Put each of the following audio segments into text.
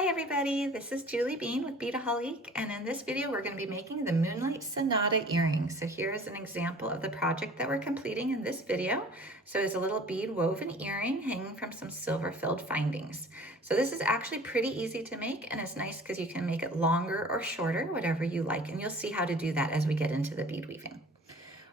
Hi everybody, this is Julie Bean with Beadaholique, and in this video we're going to be making the Moonlight Sonata Earrings. So here is an example of the project that we're completing in this video. So it's a little bead woven earring hanging from some silver filled findings. So this is actually pretty easy to make, and it's nice because you can make it longer or shorter, whatever you like, and you'll see how to do that as we get into the bead weaving.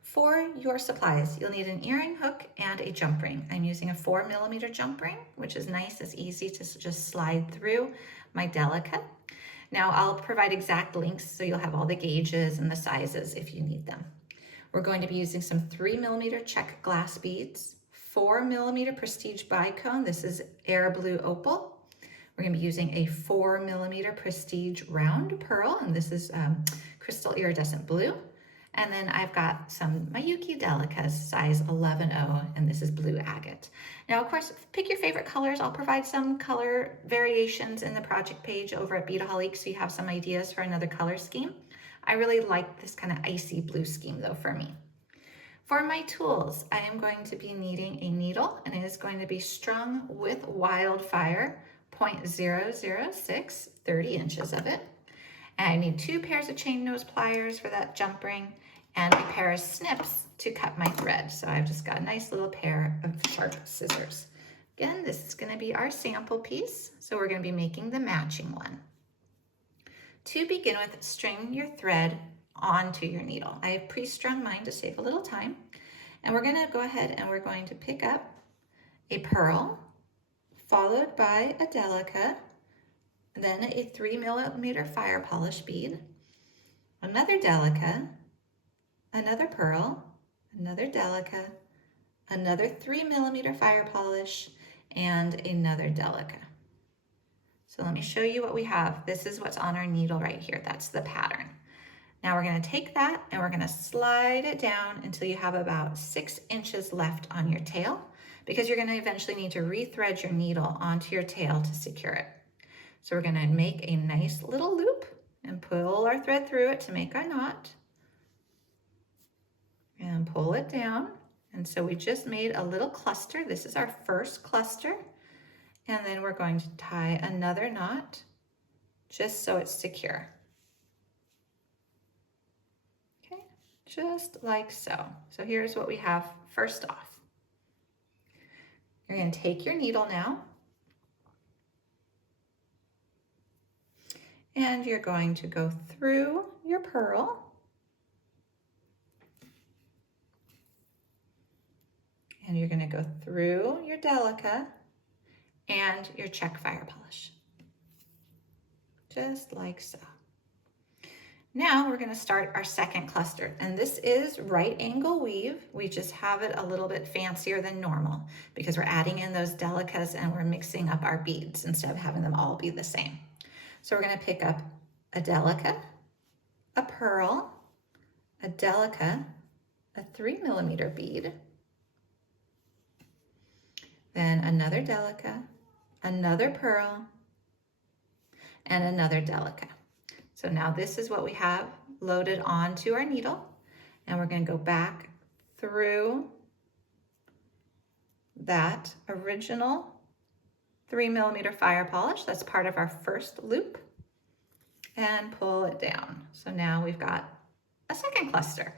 For your supplies, you'll need an earring hook and a jump ring. I'm using a 4mm jump ring, which is nice. It's easy to just slide through my Delica. Now I'll provide exact links so you'll have all the gauges and the sizes if you need them. We're going to be using some 3mm Czech glass beads, 4mm prestige bicone. This is air blue opal. We're going to be using a 4mm prestige round pearl, and this is crystal iridescent blue. And then I've got some Miyuki Delicas, size 11-0, and this is blue agate. Now, of course, pick your favorite colors. I'll provide some color variations in the project page over at Beadaholique so you have some ideas for another color scheme. I really like this kind of icy blue scheme though for me. For my tools, I am going to be needing a needle, and it is going to be strung with wildfire, 0.006, 30 inches of it. And I need 2 pairs of chain nose pliers for that jump ring and a pair of snips to cut my thread. So I've just got a nice little pair of sharp scissors. Again, this is going to be our sample piece. So we're going to be making the matching one. To begin with, string your thread onto your needle. I have pre-strung mine to save a little time. And we're going to go ahead and we're going to pick up a pearl, followed by a Delica, then a 3mm fire polish bead, another Delica, another pearl, another Delica, another 3mm fire polish, and another Delica. So let me show you what we have. This is what's on our needle right here. That's the pattern. Now we're going to take that and we're going to slide it down until you have about 6 inches left on your tail, because you're going to eventually need to rethread your needle onto your tail to secure it. So we're going to make a nice little loop and pull our thread through it to make our knot and pull it down. And so we just made a little cluster. This is our first cluster. And then we're going to tie another knot just so it's secure. Okay, just like so. So here's what we have first off. You're going to take your needle now, and you're going to go through your pearl, and you're going to go through your Delica and your Czech fire polish, just like so. Now we're going to start our second cluster, and this is right angle weave. We just have it a little bit fancier than normal because we're adding in those Delicas and we're mixing up our beads instead of having them all be the same. So we're going to pick up a Delica, a pearl, a Delica, a 3mm bead, then another Delica, another pearl, and another Delica. So now this is what we have loaded onto our needle, and we're going to go back through that original 3mm fire polish. That's part of our first loop, and pull it down. So now we've got a second cluster.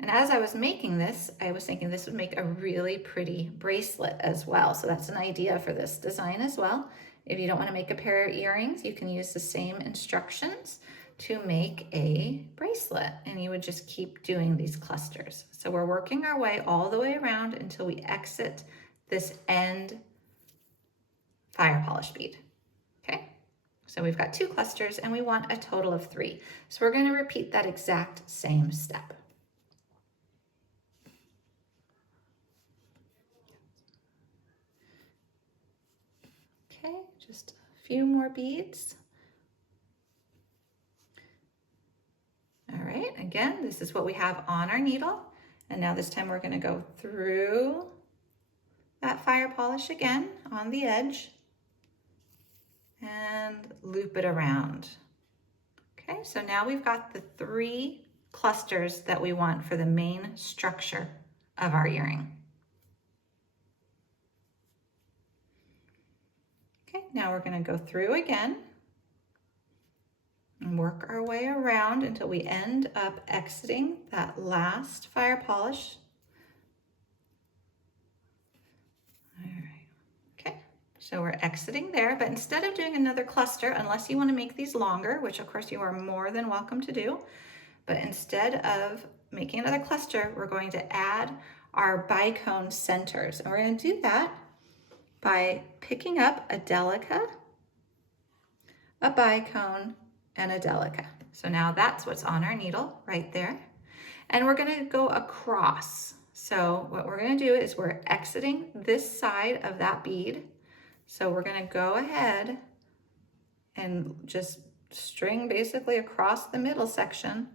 And as I was making this, I was thinking this would make a really pretty bracelet as well. So that's an idea for this design as well. If you don't want to make a pair of earrings, you can use the same instructions to make a bracelet, and you would just keep doing these clusters. So we're working our way all the way around until we exit this end fire polish bead. Okay, so we've got 2 clusters and we want a total of 3. So we're going to repeat that exact same step. Okay, just a few more beads. All right, again, this is what we have on our needle. And now this time we're going to go through that fire polish again on the edge and loop it around. Okay, so now we've got the 3 clusters that we want for the main structure of our earring. Okay, now we're going to go through again and work our way around until we end up exiting that last fire polish. All right. Okay, so we're exiting there, but instead of doing another cluster, unless you want to make these longer, which of course you are more than welcome to do, but instead of making another cluster, we're going to add our bicone centers. And we're going to do that by picking up a Delica, a bicone, and a Delica. So now that's what's on our needle right there. And we're going to go across. So what we're going to do is we're exiting this side of that bead. So we're going to go ahead and just string basically across the middle section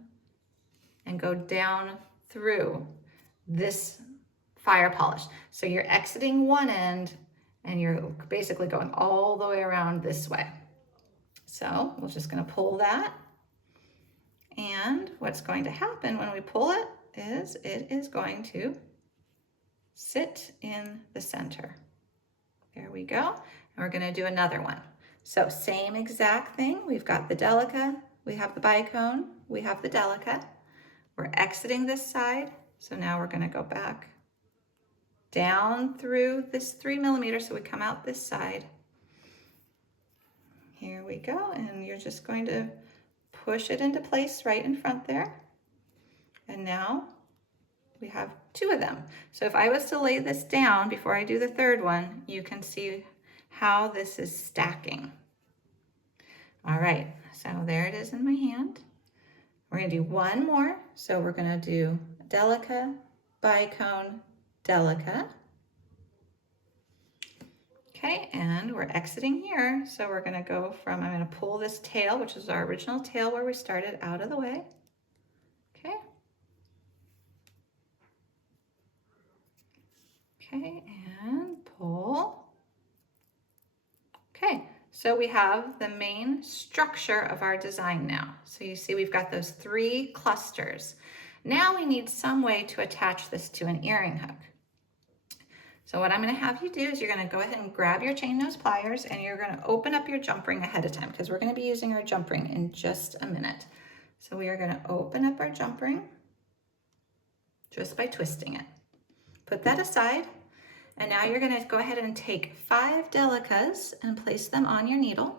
and go down through this fire polish. So you're exiting one end and you're basically going all the way around this way. So we're just going to pull that. And what's going to happen when we pull it is going to sit in the center. There we go. And we're going to do another one. So same exact thing. We've got the Delica, we have the bicone, we have the Delica. We're exiting this side. So now we're going to go back down through this 3 millimeters. So we come out this side. Here we go. And you're just going to push it into place right in front there. And now we have 2 of them. So if I was to lay this down before I do the third one, you can see how this is stacking. All right, so there it is in my hand. We're going to do one more. So we're going to do Delica, bicone, Delica. Okay, and we're exiting here. So we're going to go from, I'm going to pull this tail, which is our original tail where we started, out of the way. Okay. Okay, and pull. Okay, so we have the main structure of our design now. So you see we've got those 3 clusters. Now we need some way to attach this to an earring hook. So what I'm going to have you do is you're going to go ahead and grab your chain nose pliers and you're going to open up your jump ring ahead of time because we're going to be using our jump ring in just a minute. So we are going to open up our jump ring just by twisting it. Put that aside. And now you're going to go ahead and take 5 Delicas and place them on your needle.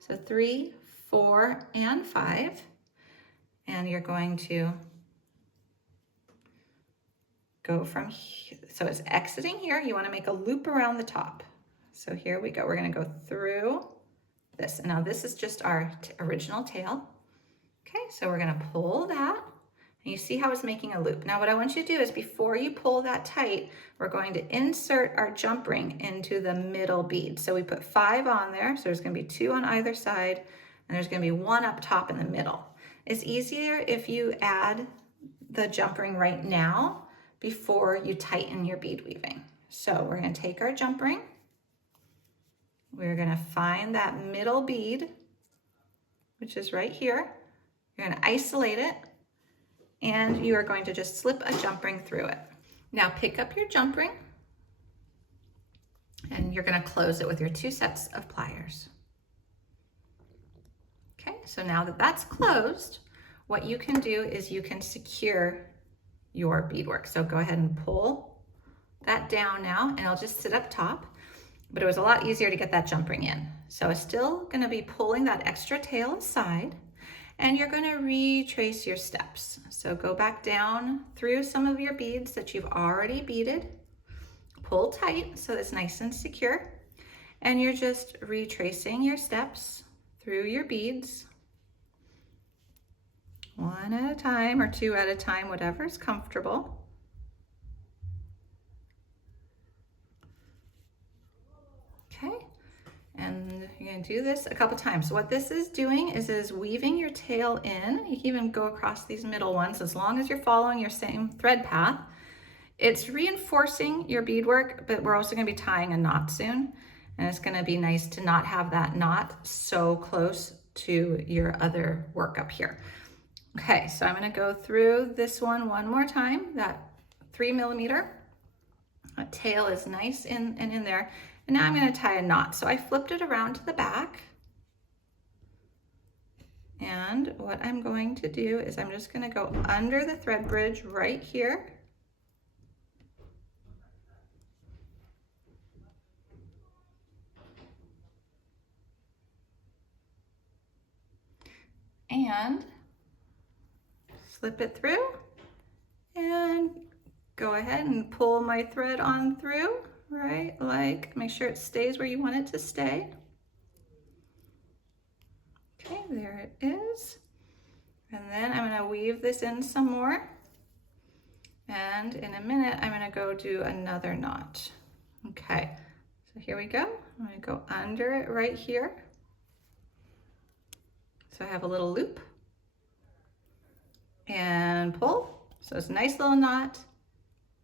So 3, 4, and 5. And you're going to go from here. So it's exiting here. You want to make a loop around the top. So here we go. We're going to go through this. And now this is just our original tail. Okay, so we're going to pull that. And you see how it's making a loop. Now what I want you to do is before you pull that tight, we're going to insert our jump ring into the middle bead. So we put 5 on there. So there's going to be 2 on either side and there's going to be 1 up top in the middle. It's easier if you add the jump ring right now before you tighten your bead weaving. So we're going to take our jump ring. We're going to find that middle bead, which is right here. You're going to isolate it. And you are going to just slip a jump ring through it. Now pick up your jump ring and you're going to close it with your 2 sets of pliers. Okay, so now that that's closed, what you can do is you can secure your beadwork. So go ahead and pull that down now and it'll just sit up top, but it was a lot easier to get that jump ring in. So it's still going to be pulling that extra tail aside. And you're going to retrace your steps. So go back down through some of your beads that you've already beaded. Pull tight so it's nice and secure. And you're just retracing your steps through your beads. 1 at a time or 2 at a time, whatever's comfortable. Okay. And you're going to do this a couple times. So what this is doing is weaving your tail in. You can even go across these middle ones as long as you're following your same thread path. It's reinforcing your beadwork, but we're also going to be tying a knot soon. And it's going to be nice to not have that knot so close to your other work up here. Okay, so I'm going to go through this one more time, that 3 millimeter. That tail is nice in there. And now I'm going to tie a knot. So I flipped it around to the back. And what I'm going to do is I'm just going to go under the thread bridge right here. And slip it through and go ahead and pull my thread on through, right? Like, make sure it stays where you want it to stay. Okay, there it is. And then I'm going to weave this in some more. And in a minute, I'm going to go do another knot. Okay, so here we go. I'm going to go under it right here. So I have a little loop and pull. So it's a nice little knot.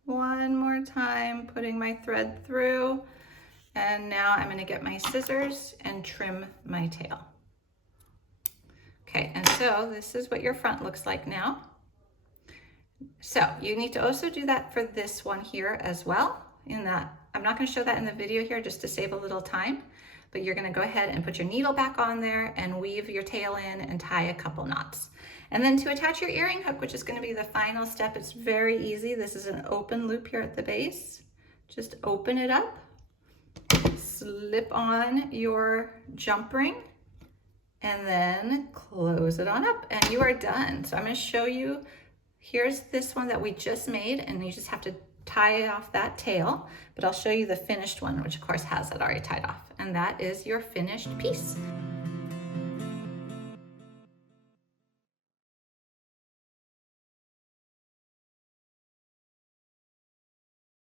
One more time, putting my thread through. And now I'm going to get my scissors and trim my tail. Okay, and so this is what your front looks like now. So you need to also do that for this one here as well. I'm not going to show that in the video here just to save a little time, but you're going to go ahead and put your needle back on there and weave your tail in and tie a couple knots. And then to attach your earring hook, which is going to be the final step, it's very easy. This is an open loop here at the base. Just open it up, slip on your jump ring, and then close it on up and you are done. So I'm going to show you, here's this one that we just made, and you just have to tie off that tail, but I'll show you the finished one, which of course has it already tied off. And that is your finished piece.